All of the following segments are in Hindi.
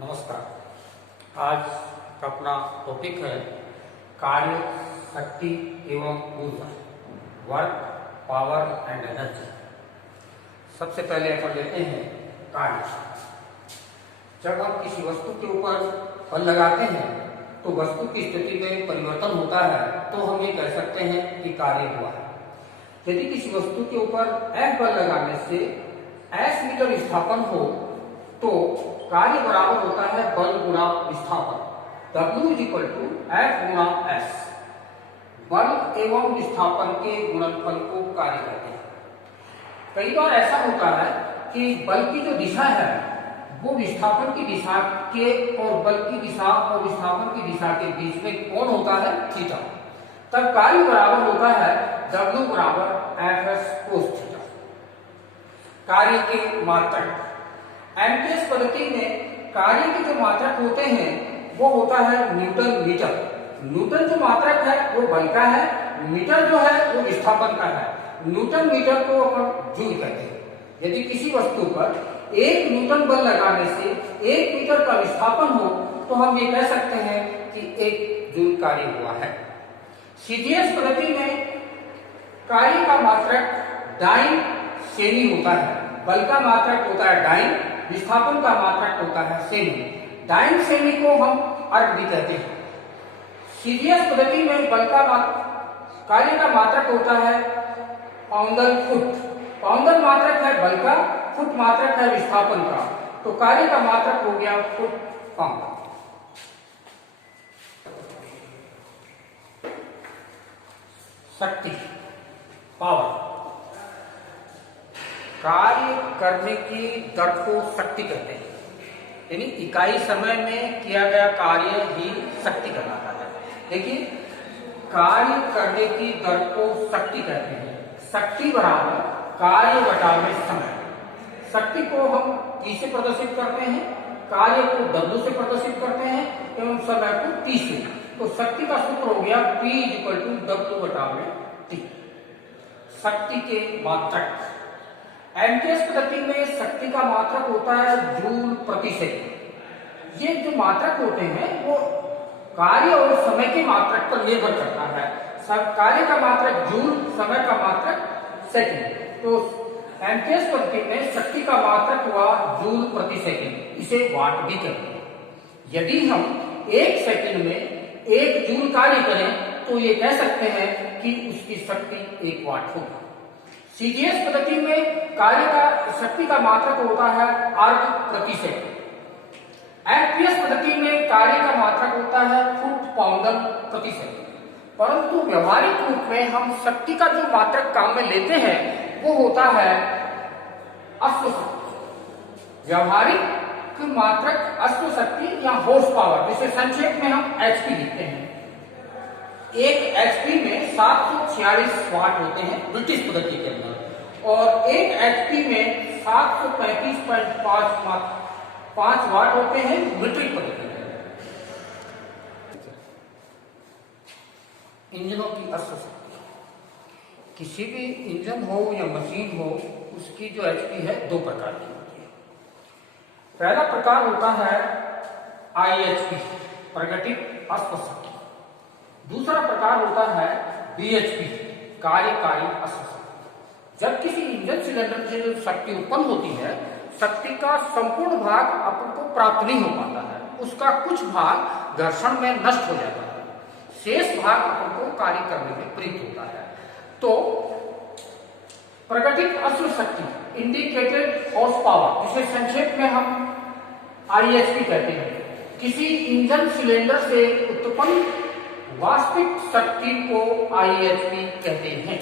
नमस्कार। आज का अपना टॉपिक है कार्य, शक्ति एवं ऊर्जा, वर्क, पावर एंड एनर्जी। सबसे पहले अपन लेते हैं कार्य। जब हम किसी वस्तु के ऊपर बल लगाते हैं तो वस्तु की स्थिति में परिवर्तन होता है, तो हम ये कह सकते हैं कि कार्य हुआ है। यदि किसी वस्तु के ऊपर F बल लगाने से S मीटर विस्थापन हो तो कार्य बराबर होता है बल गुणा विस्थापन। W = F गुणा S। बल एवं विस्थापन के गुणनफल को कार्य कहते हैं। कई बार ऐसा होता है कि बल की जो दिशा है वो विस्थापन की दिशा के और बल की दिशा और विस्थापन की दिशा के बीच में कोण होता है थीटा। तब कार्य बराबर होता है W = Fs cos थीटा। कार्य के मात्रक। एमकेएस पद्धति में कार्य के जो मात्रक होते हैं वो होता है न्यूटन मीटर। न्यूटन जो मात्रक है वो बल का है, मीटर जो है वो विस्थापन का है। न्यूटन मीटर को अपन जूल कहते हैं। यदि किसी वस्तु पर 1 न्यूटन बल लगाने से 1 मीटर का विस्थापन हो तो हम ये कह सकते हैं कि 1 जूल कार्य हुआ है। सीजीएस पद्धति में कार्य का मात्रक डाइन सेमी होता है। बल का मात्रक होता है डाइन, विस्थापन का मात्रक होता है सेमी। डाइन सेमी को हम अर्क भी कहते हैं। सीजीएस पद्धति में बल का कार्य का मात्रक होता है पाउंडल फुट। पाउंडल मात्रक है बल का, फुट मात्रक है विस्थापन का, तो कार्य का मात्रक हो गया फुट पाउंड। शक्ति, पावर। कार्य करने की दर को शक्ति कहते हैं, यानी इकाई समय में किया गया कार्य ही शक्ति कहलाता है। देखिए, कार्य करने की दर को शक्ति कहते हैं। शक्ति बराबर कार्य बटावे समय। शक्ति को हम P से प्रदर्शित करते हैं, कार्य को W से प्रदर्शित करते हैं एवं समय को T से। तो शक्ति का सूत्र हो गया P = W/T। शक्ति के मात्रक। एमकेएस पद्धति में शक्ति का मात्रक होता है जूल प्रति सेकंड। ये जो मात्रक होते हैं वो कार्य और समय के मात्रक पर निर्भर करता है। कार्य का मात्रक जूल, समय का मात्रक सेकंड। तो एमकेएस पद्धति में शक्ति का मात्रक हुआ जूल प्रति सेकंड। इसे वाट भी कहते हैं। यदि हम 1 सेकंड में 1 जूल कार्य करें तो ये कह सकते हैं कि उसकी शक्ति 1 वाट होगी। सीजीएस पद्धति में कार्य का शक्ति का मात्रक होता है अर्क प्रति सेकंड। एमपीएस पद्धति में कार्य का मात्रक होता है फुट पाउंडल प्रति सेकंड। परंतु व्यवहारिक रूप में हम शक्ति का जो मात्रक काम में लेते हैं वो होता है अश्वशक्ति। व्यवहारिक मात्रक अश्वशक्ति या हॉर्स पावर, जिसे संक्षेप में हम एचपी लिखते हैं। एक एचपी में 746 वाट होते हैं ब्रिटिश पद्धति के अंदर, और एक एचपी में 735.5 वाट होते हैं मीट्रिक पद्धति के अंदर। इंजनों की अश्वशक्ति। किसी भी इंजन हो या मशीन हो, उसकी जो एचपी है 2 प्रकार की होती है। पहला प्रकार होता है आईएचपी, प्राकृतिक अश्वशक्ति। दूसरा प्रकार होता है बीएचपी, कार्यकारी अश्वशक्ति। जब किसी इंजन सिलेंडर से जो शक्ति उत्पन्न होती है, शक्ति का संपूर्ण भाग अपन को प्राप्त नहीं हो पाता है। उसका कुछ भाग घर्षण में नष्ट हो जाता है, शेष भाग अपन को कार्य करने में प्रयुक्त होता है। तो प्राकृतिक अश्वशक्ति, इंडिकेटेड हॉर्स पावर, जिसे संक्षेप में हम आईएचपी कहते हैं, किसी इंजन सिलेंडर से उत्पन्न वास्तविक शक्ति को आईएचपी कहते हैं।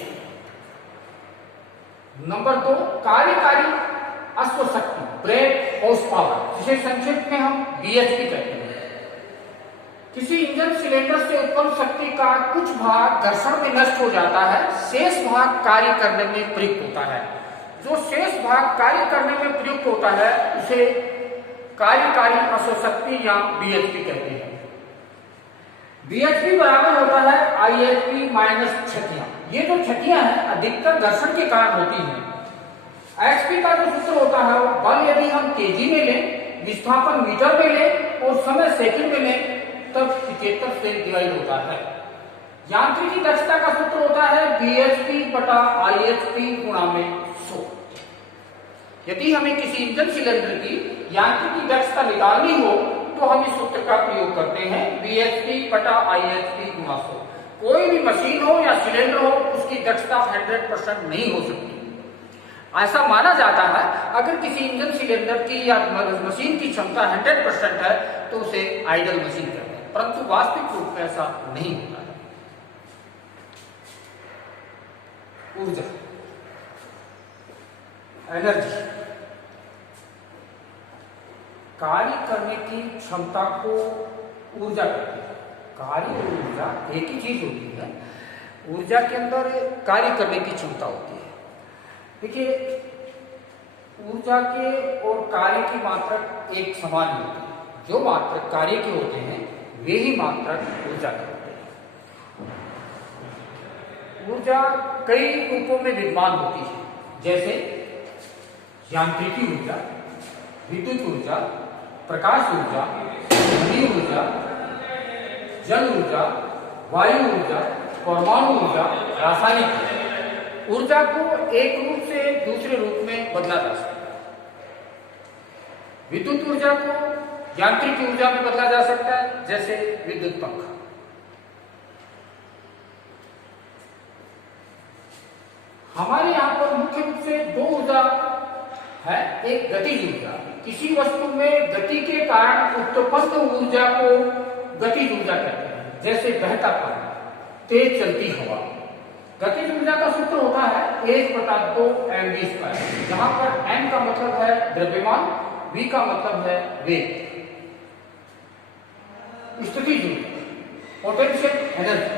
नंबर 2, कार्यकारी अश्वशक्ति, ब्रेक हॉर्स पावर, जिसे संक्षेप में हम बीएचपी कहते हैं। किसी इंजन सिलेंडर से उत्पन्न शक्ति का कुछ भाग घर्षण में नष्ट हो जाता है, शेष भाग कार्य करने में प्रयुक्त होता है। जो शेष भाग कार्य करने में प्रयुक्त होता है उसे कार्यकारी अश्वशक्ति या बीएचपी कहते हैं। बीएचपी बराबर होता है आईएचपी माइनस क्षतियां। ये जो क्षतियां हैं अधिकतर घर्षण के कारण होती हैं। एचपी का जो सूत्र होता है, बल यदि हम तेजी में लें विस्थापन मीटर में लें और समय सेकंड में लें तब 75 से डिवाइड होता है। यांत्रिकी दक्षता का सूत्र होता है bhp बटा ihp गुणा में 100। यदि हमें किसी इंजन सिलेंडर की यांत्रिकी दक्षता निकालनी हो तो हम इस सूत्र का प्रयोग करते हैं bhp बटा ihp गुणा 100। कोई भी मशीन हो या सिलेंडर हो उसकी दक्षता 100% नहीं हो सकती। ऐसा माना जाता है अगर किसी इंजन सिलेंडर की या मशीन की क्षमता 100% है तो उसे आइडल मशीन कहते हैं, परंतु वास्तविक रूप में ऐसा नहीं होता है। ऊर्जा, एनर्जी, कार्य करने की क्षमता को ऊर्जा कहते हैं। कार्य और ऊर्जा एक ही चीज होती है। ऊर्जा के अंदर कार्य करने की क्षमता होती है। देखिए, ऊर्जा के और कार्य की मात्रक एक समान होती है। जो मात्रक कार्य के होते हैं वे ही मात्रक ऊर्जा के होते हैं। ऊर्जा कई रूपों में विद्यमान होती है, जैसे यांत्रिकी ऊर्जा, विद्युत ऊर्जा, प्रकाश ऊर्जा, ध्वनि ऊर्जा, जल ऊर्जा, वायु ऊर्जा, परमाणु ऊर्जा, रासायनिक ऊर्जा। ऊर्जा को एक रूप से दूसरे रूप में बदला जा सकता है। विद्युत ऊर्जा को यांत्रिक ऊर्जा में बदला जा सकता है, जैसे विद्युत पंखा। हमारे यहाँ पर मुख्य रूप से दो ऊर्जा है। एक गतिज ऊर्जा, किसी वस्तु में गति के कारण उत्पन्न ऊर्जा को गतिज ऊर्जा कहते हैं, जैसे बहता पानी, तेज चलती हवा। गतिज ऊर्जा का सूत्र होता है 1/2 mv², जहां पर m का मतलब है द्रव्यमान, v का मतलब है वेग। स्थितिज ऊर्जा, पोटेंशियल एनर्जी,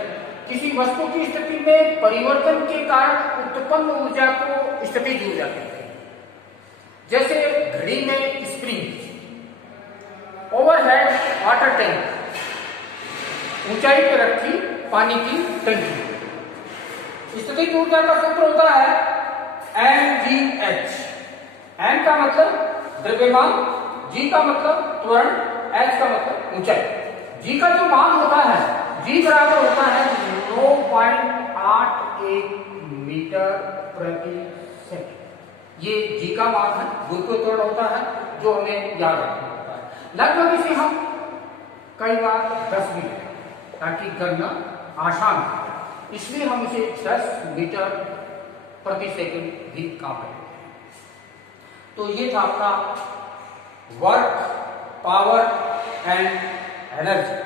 किसी वस्तु की स्थिति में परिवर्तन के कारण उत्पन्न ऊर्जा को स्थितिज ऊर्जा कहते हैं, जैसे घड़ी में स्प्रिंग, ओवरहेड वाटर टैंक, ऊंचाई पर रखी पानी की टंकी। स्थितिज ऊर्जा का सूत्र होता है mgh। m का मतलब द्रव्यमान, g का मतलब त्वरण, h का मतलब ऊंचाई। g का जो मान होता है, g बराबर होता है 9.81 मीटर प्रति सेकंड। ये g का मान है, गुरुत्व त्वरण होता है जो हमें याद रखना होता है। लगभग इसे हम कई बार 10 भी लें ताकि गणना आसान हो, इसलिए हम इसे 10 मीटर प्रति सेकंड भी काम करते हैं। तो ये था आपका वर्क, पावर एंड एनर्जी।